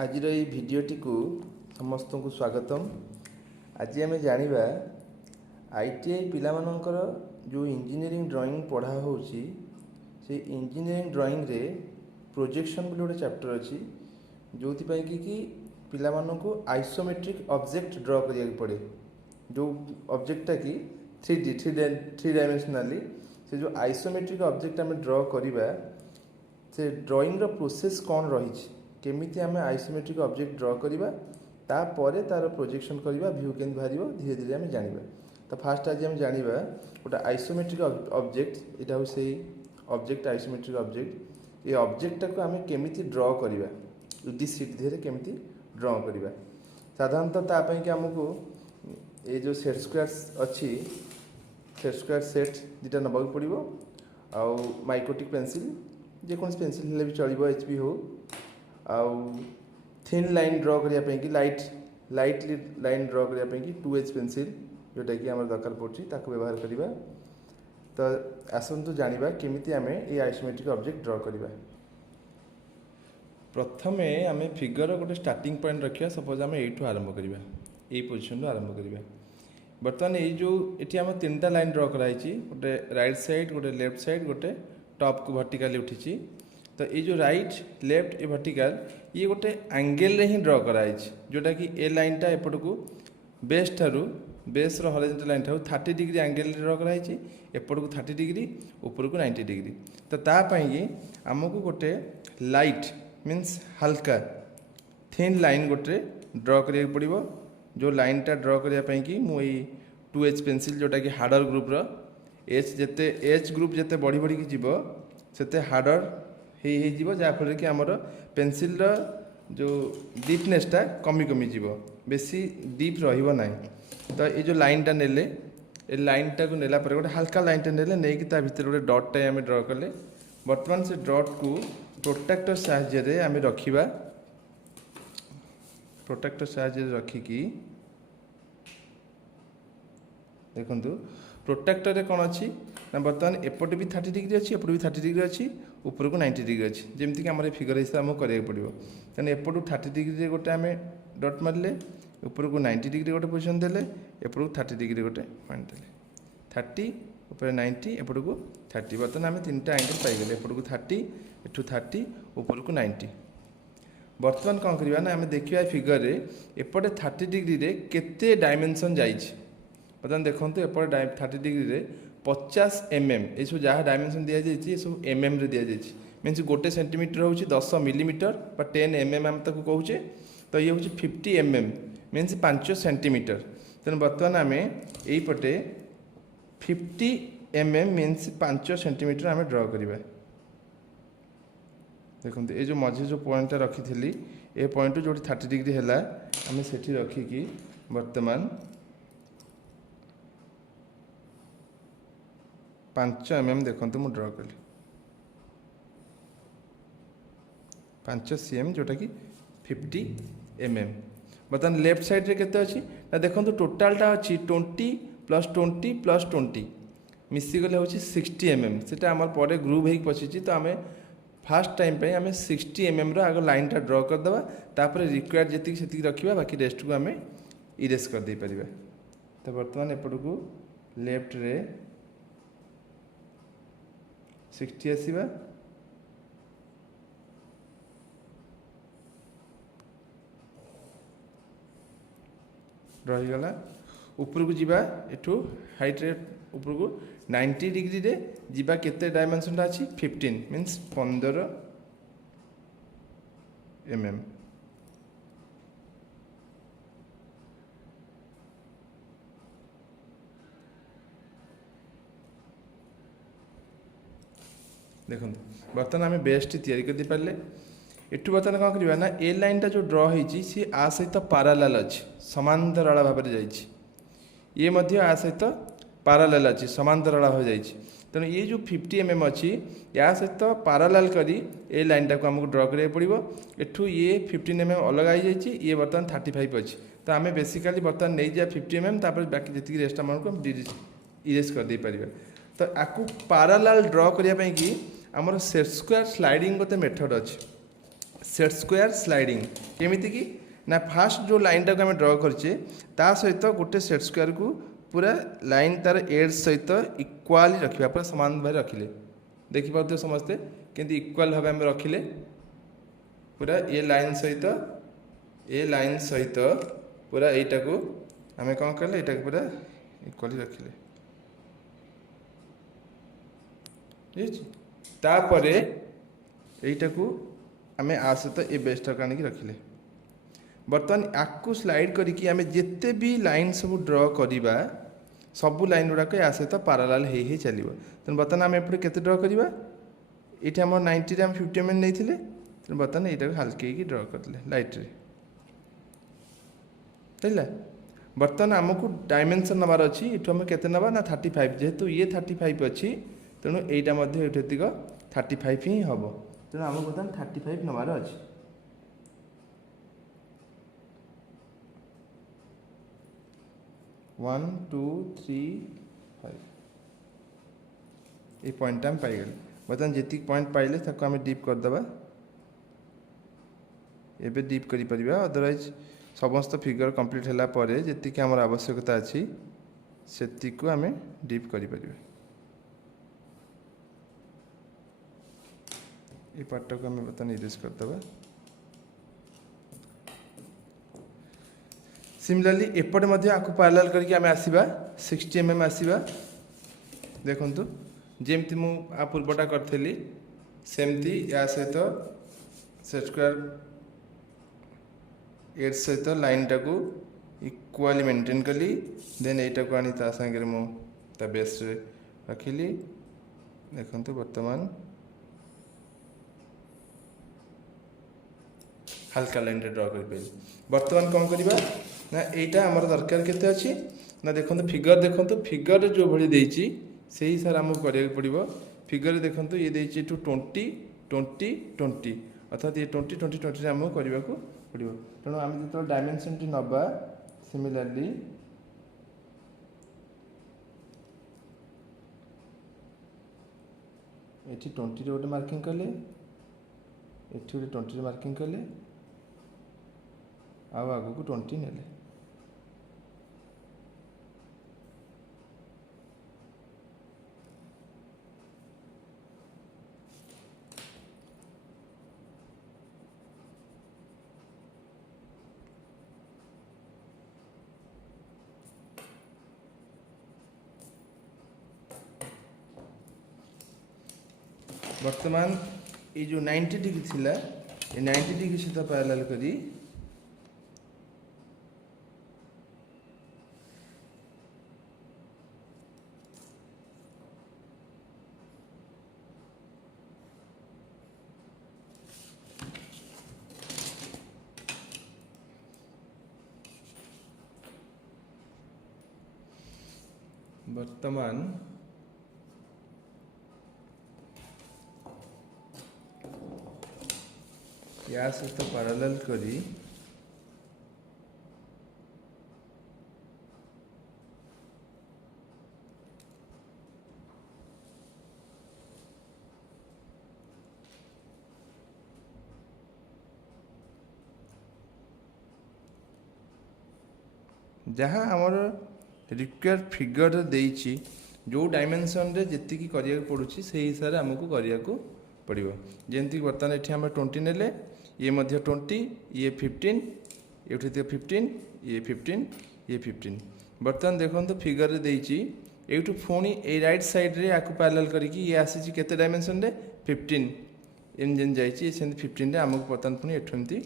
आज भिडटी को समस्त को स्वागतम। आज आम जाना आईटीआई पिलामानंकर जो इंजीनियरिंग ड्राइंग पढ़ा हो इंजीनियरिंग ड्राइंग रे प्रोजेक्शन बोली गोटे चैप्टर अच्छी जो कि पिलामानंको आइसोमेट्रिक ऑब्जेक्ट ड्रॉ करिया पड़े। जो ऑब्जेक्टा कि थ्री डायमेंशनली से जो आइसोमेट्रिक ऑब्जेक्ट आम ड्रॉ करवा से ड्राइंग प्रोसेस कौन रही केमिति आम आइसोमेट्रिक ऑब्जेक्ट ड्रॉ करवा तापर तार प्रोजेक्शन करवा व्यू के बाहर धीरे धीरे आम जाना। तो फास्ट आज आम जाना गोटे आइसोमेट्रिक ऑब्जेक्ट यहाँ से ऑब्जेक्ट आइसोमेट्रिक ऑब्जेक्ट ये ऑब्जेक्टा को आम केमिति ड्रॉ करवा यूडी सीट धीरे केमिति ड्रॉ करवा। साधारणतः तापाई कि आमको ये जो सेट स्क्वायर अच्छी सेट स्क्वायर सेट दुटा नवा पड़ो आउ माइक्रोटिक पेंसिल जेकोसी पेंसिल भी चलो एचपी हो आउ थिन लाइन ड्रॉ करने की लाइट लाइन ड्रॉ करने की 2H पेंसिल जोटा कि आम दरकार पड़ी व्यवहार करवा। तो आसतु जाना केमिति आम ये आइसोमेट्रिक ऑब्जेक्ट ड्रॉ करवा। प्रथम आम फिगर गोटे स्टार्टिंग पॉइंट रखा सपोज आम यू आरंभ करवा यही पोजिशन आरंभ करवा। बर्तमान ये जो ये आम 3टा लाइन ड्रॉ कराई गोटे राइट साइड गोटे लेफ्ट साइड गोटे टॉप को वर्टिकली उठी। तो ये जो राइट लेफ्ट ए वर्टिकल ये गोटे एंगल रे ही ड्रॉ कराई जोटा कि ए लाइनटा एपट को बेस ठारू बेस हॉरिजॉन्टल लाइन ठारू 30 डिग्री एंगल ड्रॉ कराई एपट को 30 डिग्री ऊपर को 90 डिग्री। तो तापाई आमको गोटे लाइट मीन्स हल्का थिन लाइन गोटे ड्रॉ करिया पड़ो। जो लाइनटा ड्रॉ करने कि मुझे 2H पेंसिल जोटा कि हार्डर ग्रुप्र एच ग्रुप जिते बढ़ी बढ़ी जीव से हार्डर हो जहाँफल कि आमर पेंसिल जो डीपनेसटा कमी कमी जीव बेसी डीप रहा। तो ये जो लाइनटा नेले ए लाइनटा को नेला गोटे हल्का लाइनटा नेले नहीं कि भितर गोटे डॉटटा आम ड्रॉ कले। बर्तमान से डॉट को प्रोट्रैक्टर साहाय्य आम रखा प्रोट्रैक्टर साहाय्य रखिकी देखु प्रोट्रैक्टर रे कौन अच्छी ना बर्तमान एपटे भी 30 डिग्री अच्छी एपटे भी 30 डिग्री अच्छी ऊपर को 90 डिग्री अच्छी जमीक आम फिगर हिसाब आमको कराया पड़ो। तेनाली एपटू 30 डिग्री गोटे आम डट मारे ऊपर को 90 डिग्री गोटे पोजिशन देले एपट को 30 डिग्री गोटे पॉइंट देले 30 ऊपर 90 एपट को 30। बर्तमान आम 3टा एंगल पाईगले एपट को 30 एठू 30 ऊपर को 90। बर्तमान कौन करवा ना आम देखा फिगर रे एपटे 30 डिग्री रे केते डायमेंशन जाइए। बर्तमान देखो एपटे 30 डिग्री रे 50 mm ये सब जहाँ डायमेंशन दि जाए सब mm रे दि जाए मीन्स गोटे सेंटीमीटर हूँ 10 मिलीमीटर बा 10 mm आम ताको कहूचे। तो ये हूँ 50 mm मीन्स 5 सेंटीमीटर। तेणु बर्तमान आम यहीपटे 50 mm मीन्स 5 सेंटीमीटर आम ड्रॉ करवा। देखो ये जो मझे जो पॉइंटा रखी थी ए पॉइंट जो 30 डिग्री है आम से रखिकी बर्तमान 5 mm देखो मुझे ड्रॉ कली 5 cm जोटा कि 50 mm। बर्तमान लेफ्ट साइड रे केते अच्छी ना देखो टोटालटा अच्छी 20 + 20 + 20 मिसीगले हूँ 60 mm से आम पर ग्रुव हो पशिची। तो आम फास्ट टाइम पे आम 60 mm आग लाइनटा ड्रॉ करदे तापर रिक्वायर्ड जी से रखा बाकी रेस्ट को आम इरेज कर दे पारिबा। तो बर्तमान एपट को लेफ्ट रे 60 आसवा रहीगला ऊपर को जीवा एठू हाइट रे ऊपर को 90 डिग्री रे जीवा केते डायमेंशन अच्छी 15 मीन्स 15 mm। देखो बर्तमान आम बेस्ट तैयारी कर पारे। एठू बर्तमान कौन करवा ना ए लाइनटा जो ड्रॉ होती सी आ सहित पारालाल अच्छी समांतराल भाव में जाइए ये मध्य आ सहित पारालाल अच्छी समांतराल भाव जाइए। तेणु ये जो 50 mm अच्छी या सहित पारालाल करी ए लाइनटा को आमको ड्रॉ करा पड़ो। एठू ये 15 mm अलग आई जाइए ये बर्तमान 35 अच्छी। तो आम बेसिकाली बर्तमान नहीं जा 50 mm तापर बाकी जी रेस्ट आमको इरेज कर दे पारिबा। तो आपको पारालाल ड्रॉ करने आमर सेट स्क्वायर स्लाइडिंग गोटे मेथड अच्छी सेट स्क्वायर स्लाइडिंग केमिति कि ना फास्ट जो लाइन टाक आम ड्र करछे ता सहित गोटे सेट स्क्वायर को पूरा लाइन तार एज सहित इक्वाली रखिबा पूरा समान भाव रखिले देखि पाउथे समस्ते केंति इक्वाल भाव आम रखिले पूरा ये लाइन सहित पूरा एटा को आम कौन कले एटा को पूरा इक्वाली रखिले ठीक अछि तापरे एटा को आम आ सहित ए बेस्टा को आनिक रखिले बर्तमान आकु स्लाइड करिकी आम जिते भी लाइन सब ड्र करवा सबू लाइन गुड़ाक या सहित पारालाल हो चलो तेनाली बर्तमान आम एपटे केते ड्र करवा ये आम 90 आम 50 mm नहीं तेनाली बर्तमान यहाँ हल्के ड्र करदे लाइट रे है बर्तमान आमको डायमेंशन नबार अच्छी ये आम के नवा ना 35 जेहेतु ये 35 अच्छी तेणु यहाँ ये 35 ही हम तेणु आम बर्तमान 35 नबार अच्छी 1 2 3 5 ये पॉइंट आम पाइगल बर्तमान जी पॉइंट पाइले ताको आम डीप करदे एबे डीप करि परिबा अदरवाइज समस्त फिगर कंप्लीट होला परे जेतिक हमर आवश्यकता अछि सेति को आम डीप करि परिबा ये पार्ट को आम बर्तमान इरेज करदे सिमिलरली एपटे मध्य आपको पैरेलल करके आम आसवा 60 mm आसवा देखंतु जेमती मु आ पूर्वटा करथली सेमती या सहित सेट स्क्वायर एज सहित लाइन टाको इक्वाली मेंटेन कली देन एटा को आनी ता संगे मु ता बेस रे रखिली देखंतु वर्तमान हल्का लाइन ड्र कर पे वर्तमान कौन करवा ना यहाँ आमर दरकार केते अच्छी ना देखो फिगर जो भाई देती से हिसाब से आमको करा पड़ो फिगर देखो ये देती 20 20 20 अर्थात ये 20 20 20 आमको करने को पड़ो तेणु आम जो डायमेंशन टी नवा सिमिलरली ये 20 गोटे मार्किंग कले ये गोटे 20 मार्किंग कले आगू को 20 नेले वर्तमान ये जो 90 डिग्री थिला ये 90 डिग्री सहित पैरेलल करी वर्तमान या सहित पैरेलल करी जहाँ आमर रिक्वायर्ड फिगर देइछि जो डायमेंशन रे जेतिकी करिया पड़ुछि से हिसाब से आमको करिया को पड़िबो जेंति वर्तमान एठी हम 20 नेले ये मध्य 20 ये 15 एठी 15 ये 15 ये 15 वर्तमान देखो फिगर रे देइछि एठू फोनी ए राइट साइड रे आकु पैरेलल करिकी ये आसी केते डायमेंशन रे 15 एम जेन जाइछि सेन 15 रे आमको वर्तमान फोनी एठू एमती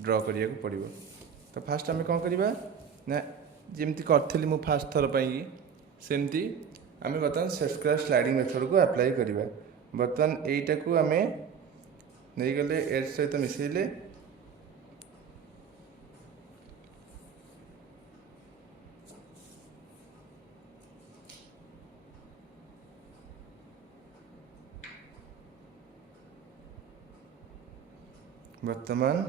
ड्रा करिया को पड़िबो तो फास्ट आम कौन करवा ना जमती करी मु फास्ट थर पाई सेमती आम बर्तमान सेट स्क्वायर स्लाइडिंग मेथड को अप्लाई करवा बर्तमान यहीटा को आम नहीं गले एज सहित मिसेले वर्तमान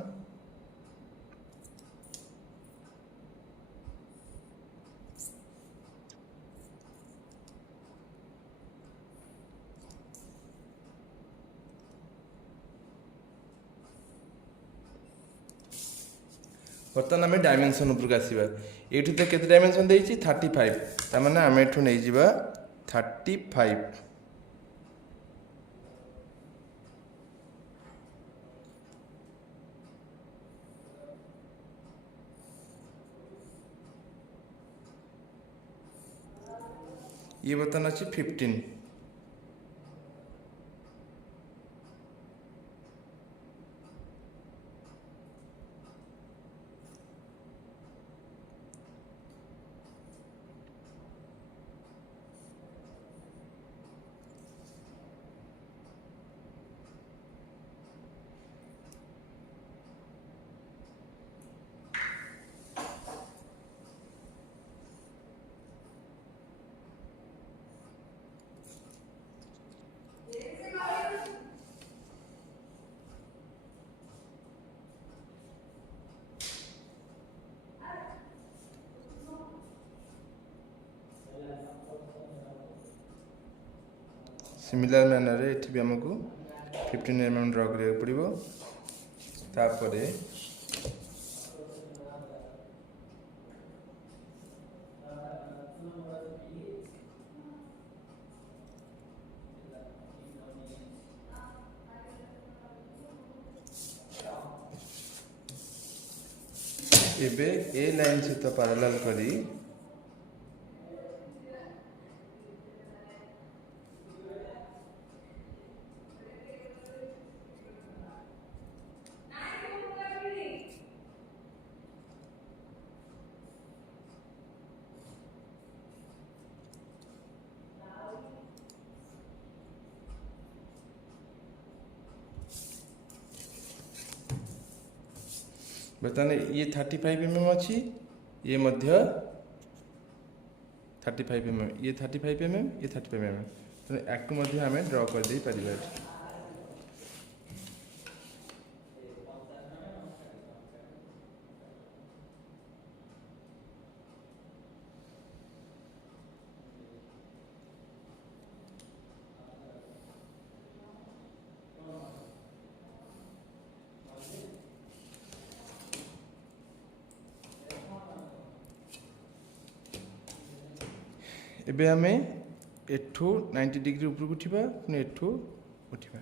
बर्तमान आम डायमेंशन उपरको आसवा ये तो केते डायमेंशन देती 35 तार आम एठू नहीं जा 35 ये बर्तमान अच्छी 15 सिमिलर मैनर रे भी आमको 15 mm ड्र करा पड़ो तापर एबे ए लाइन सहित पैरेलल करी बर्तमान ये 35 mm अच्छी ये मध्य 35 mm ये 35 mm ये 35 mm तो याकू मध्य आम ड्र कर दे पारिबा एबे आमे एठू 90 डिग्री ऊपर को उठिबा पुनी एठू उठिबा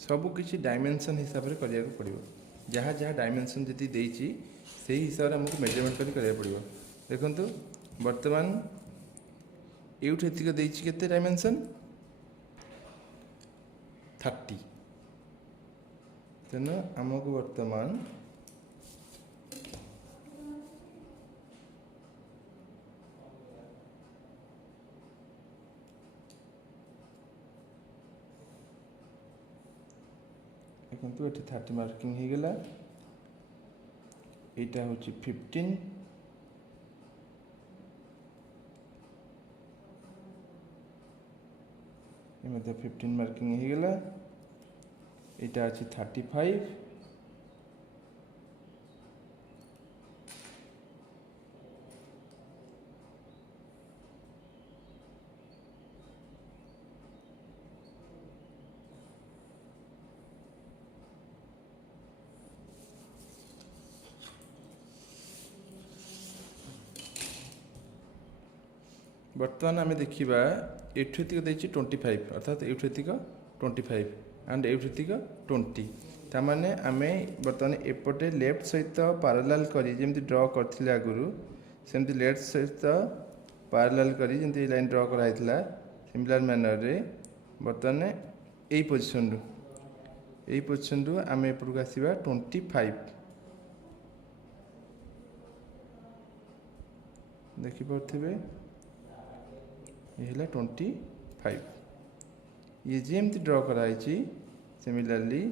सबु किसी डायमेंशन हिसाब से करिया को पड़िबो जहाँ जहाँ डायमेंशन जति देइची सेही हिसाब से हमको मेजरमेंट करी करिया पड़िबो देखंतु वर्तमान एउठ एतिक देइची केते डायमेंशन 30 तेनो हमको वर्तमान देखो ये 30 मार्किंग हो गला यहाँ हूँ 15 ये 15 मार्किंग हो गला यहाँ अच्छी 35 बर्तमान आम देखा एठुतिक 25 अर्थात एठुतिक 25 एंड एठुतिक 20 तामाने आम बर्तमान एपटे लेफ्ट सहित पैरेलल करी जेमती ड्र करथिले आगुरु सेमती लेफ्ट सहित पैरेलल करी जेमती लाइन ड्र कराइथिला सिमिलर मैनर रे बर्तमान एई पोजिशन रु आम एपटू आसीबा 25 देखि पारथिबे ये है 25 ये जेमती ड्र कराई सिमिलरली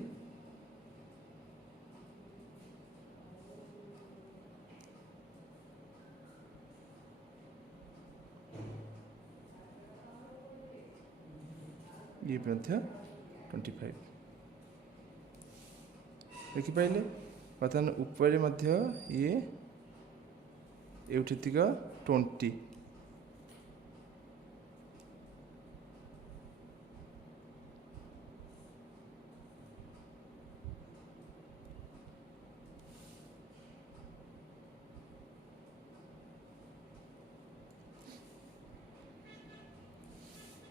ये 25 देखिपारे बर्तमान ऊपर ये एवठीतिक 20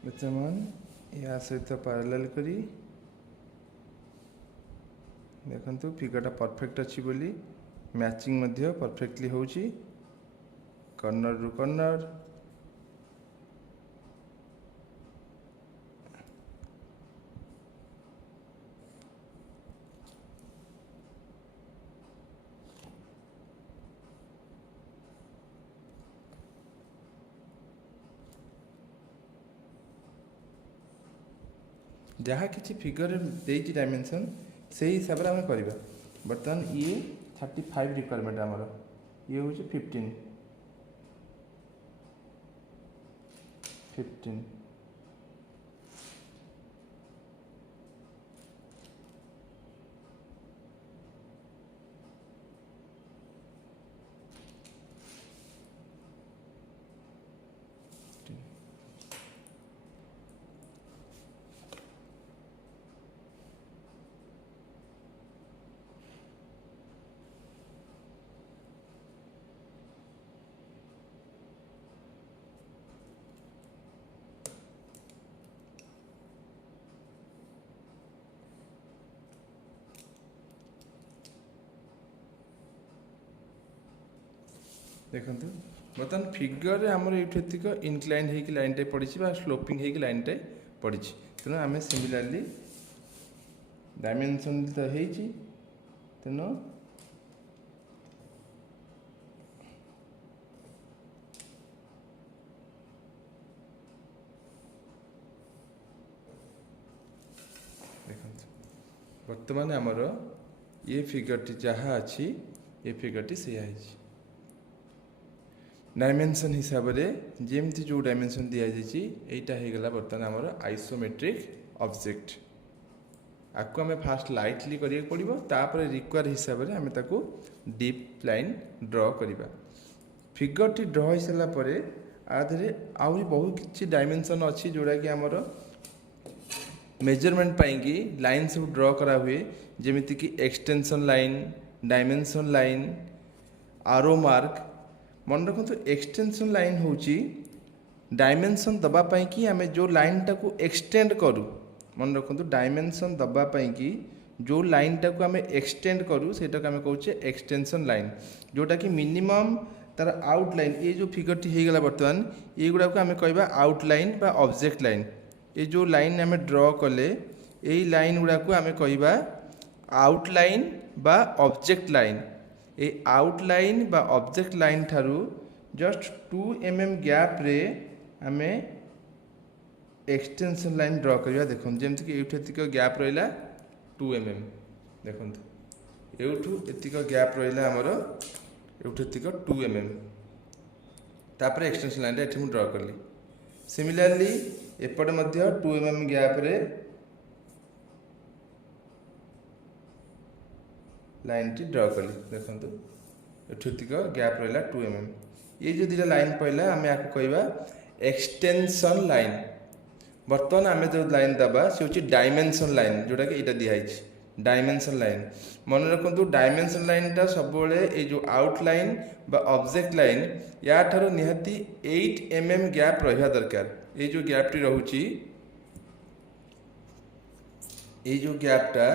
बर्तमान या सहित पैरेलल करी देखंतु फिगरटा परफेक्ट अच्छी बोली मैचिंग मध्य परफेक्टली होची कॉर्नर रु कॉर्नर जहाँ किसी फिगर देती डायमेंशन से हिसाब से आम करवा बर्तमान ये 35 रिक्वायरमेंट आमर ये हूँ 15 देखो बर्तमान फिगर आमर ये इनक्लाइन हो लाइन टे पड़ी स्लोपिंग हो लाइन टे पड़ी तेणु आम सिमिलरली डायमेंशन तो तेणु देखो बर्तमान आमर ये फिगर टी जहाँ अच्छी ये फिगर टी से डायमेंशन हिसाब से जमती जो डायमेंशन दि जाइए गला बर्तमान आमर आइसोमेट्रिक ऑब्जेक्ट आपको आम फास्ट लाइटली करिया पड़ो तापर रिक्वायर हिसाब से आम ताको डीप लाइन ड्र करवा फिगर टी ड्र हो सारापर आधे आहरी बहुत किसी डायमेंशन अच्छी जोड़ा कि आमर मेजरमेंट पाई लाइन सब ड्र करा हुए जमीती कि एक्सटेंशन लाइन डायमेंशन लाइन आरो मार्क मन रखु एक्सटेंशन लाइन हूँ डायमेंशन दवापाई कि आम जो लाइन टाक एक्सटेंड करूँ मन रखु डायमेंशन दवापाई कि जो लाइन टाक आम एक्सटेंड करूँ से आम कहे एक्सटेंशन लाइन जोटा कि मिनिमम तार आउटलाइन ये जो फिगर टी हो गला बर्तमान ये गुड़ा को आम कह आउटलाइन बा ऑब्जेक्ट लाइन ये जो लाइन आम ड्र कले यही लाइन गुड़ा को आम कह आउटलाइन बा ऑब्जेक्ट लाइन ए आउटलाइन बा ऑब्जेक्ट लाइन ठारू जस्ट 2 mm गैप रे आमे एक्सटेंशन लाइन ड्र करवा देखो जमती कि एतिक गैप रहा 2 mm देखो एठू एतिक गैप रहा आमर एतिक 2 mm तापर एक्सटेंशन लाइन एठी मु ड्र करली सिमिलरली एपटे मध्य 2 mm गैप रे लाइन टी ड्र कली देखो एठिक गैप रहा 2 mm ये जो दुटा लाइन पहला आम या कह एक्सटेंशन लाइन बर्तमान आम जो लाइन दबा से हूँ डायमेंशन लाइन जोटा कि यहाँ दिखाई डायमेंशन लाइन मन रखु डायमेंशन लाइन टा सब ये जो आउटलाइन बा ऑब्जेक्ट लाइन या ठारो निहाती 8 mm गैप रहा दरकार ये जो गैप टी रोची ये जो गैपटा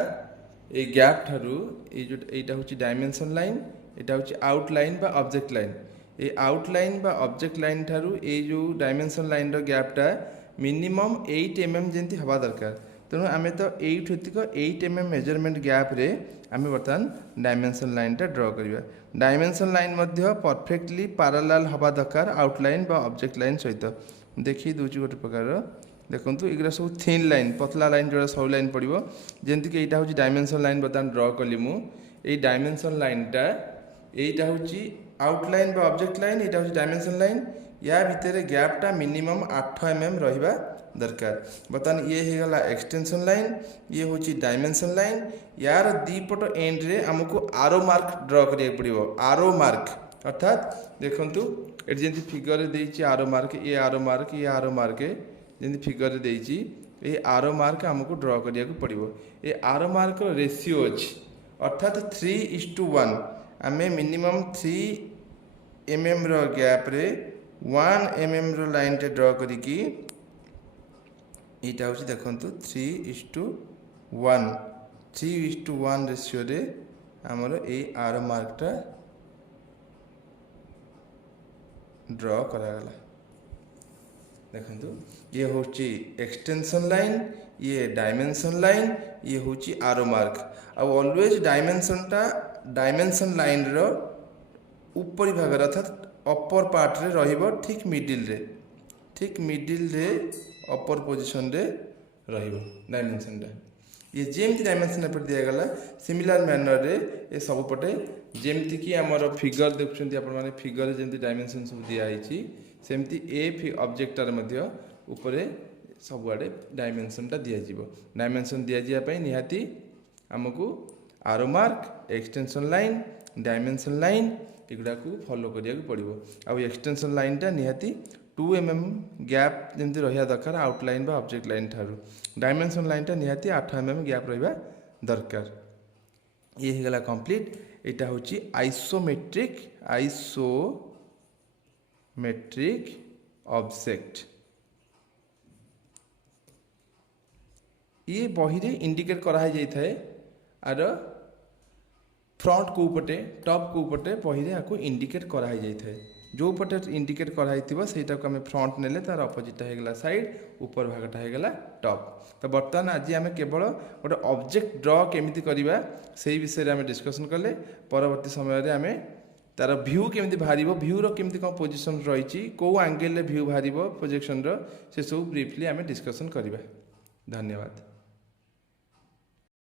ये गैप ठारू ये जो यहाँ हूँ डायमेंशन लाइन यहाँ हूँ आउटलाइन बा ऑब्जेक्ट लाइन ये आउटलाइन बा ऑब्जेक्ट लाइन ठारू ये जो डायमेंशन लाइन रो गैपटा मिनिमम 8 mm जंती हवा दरकार तेणु आम तो 8 mm मेजरमेंट गैप रे आम बर्तमान डायमेंशन लाइनटा ड्र करवा। डायमेंशन लाइन परफेक्टली पैरेलल हवा दरकार आउटलाइन बा ऑब्जेक्ट लाइन सहित। देखी दूसरी गोटे प्रकार देखो ये सब थिन लाइन पतला लाइन जो सब लाइन पड़ो जमीक यहाँ हूँ डायमेंशन लाइन बर्तमान ड्र कली मुझे डायमेंशन लाइनटा यहाँ हूँ आउटलाइन बा ऑब्जेक्ट लाइन यहाँ हूँ डायमेंशन लाइन या भितर गैपटा मिनिमम 8 mm रहा दरकार। बर्तमान ये होगा एक्सटेंशन लाइन ये हूँ डायमेंशन लाइन यार दीपट एंड रे आमको आरो मार्क ड्र करिया पड़िबो। आरो मार्क अर्थात देखंतु एटी जेंति फिगर देइछि आरो मार्क ये आरो मार्क ये आरो मार्क जेंति फिगर देइछि ये आरो मार्क आमको ड्र करिया को पड़िबो। ये आरो मार्क रेशियो अछि अर्थात 3:1 आमे मिनिमम 3 mm रो गैप रे 1 mm रो लाइन टे ड्र करिकी यहाँ हूँ देखो 3:1 रेशियो रे आमर ये आरो मार्कटा ड्र करागला। देखो ये हूँ एक्सटेंशन लाइन ये डायमेंशन लाइन ये हूँ आरो मार्क ऑलवेज डायमेंशन लाइन रो ऊपरी भाग अर्थात अपर पार्ट रे रहिबो ठीक मिडिल रे अपर पोजिशन रे रहिबो डायमेंशनटा। ये जेमती डायमेंशन एपट दिगला सिमिलर मैनर रे ये सब पटे जेमती कि आमर फिगर देखुछन्ती आपण माने फिगर जेमती डायमेंशन सब दिया आइछि सेमती ए ऑब्जेक्टर मध्य ऊपरे सबआडे डायमेंशनटा दिया जिवो। डायमेंशन दिया जिया पई निहाती हमकु आरो mark extension line dimension line एगुडा को फॉलो करिया को पड़िबो। आ एक्सटेंशन लाइनटा निहाती 2 mm गैप जमी रहा दरकार आउटलाइन बा ऑब्जेक्ट लाइन ठारू। डायमेंशन लाइनटा निहाती 8 mm गैप रहा दरकार। ये हो गला कंप्लीट। यहाँ हूँ आइसोमेट्रिक ऑब्जेक्ट ये बही रे इंडिकेट कराई जाए आर फ्रंट को पटे टॉप को पटे बही रे आपको इंडिकेट कराई जाए जो पटे इंडिकेट कराई सेटा को आम फ्रंट नेले तार अपोजिटा होगा साइड ऊपर भागटा होगा टॉप। तो बर्तमान आज आम केवल गोटे ऑब्जेक्ट ड्र केमिति करवा से विषय में डिस्कसन कले। परवर्ती समय आम तार व्यू केमिति बाहर व्यू रो केमिति कौन पोजिशन रही कौ एंगल रे व्यू बाहर प्रोजेक्शन रो से सब ब्रीफली आम डिस्कसन करवा। धन्यवाद।